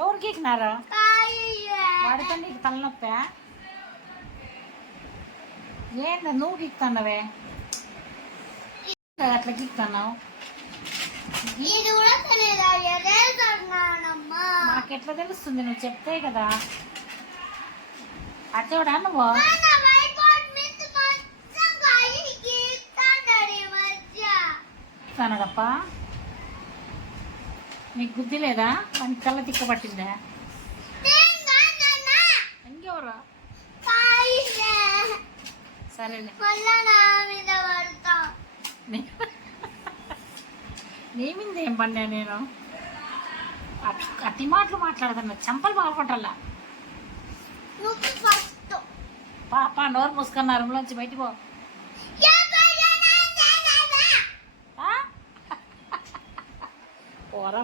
ఎవరు గీకినారు? వాడితో నీకు తలనొప్పా? ఏందా నువ్వు గీక్తున్నావే? అట్లా గీక్తున్నావు? మాకెట్లా తెలుస్తుంది? నువ్వు చెప్తే కదా. అచ్చోడా నువ్వు? తనడప్ప నీకు బుద్ధి లేదా? మనకి కళ్ళ తిక్క పట్టిందా? ఇంకెవరు? సరేలే, నీ మీద ఏం పన్నా నేను? అతి మాటలు మాట్లాడుతున్నా, చంపలు బాగుంటల్లా. పాప నోరు మూసుకున్న రూమ్లోంచి బయటికి పో. పోరా.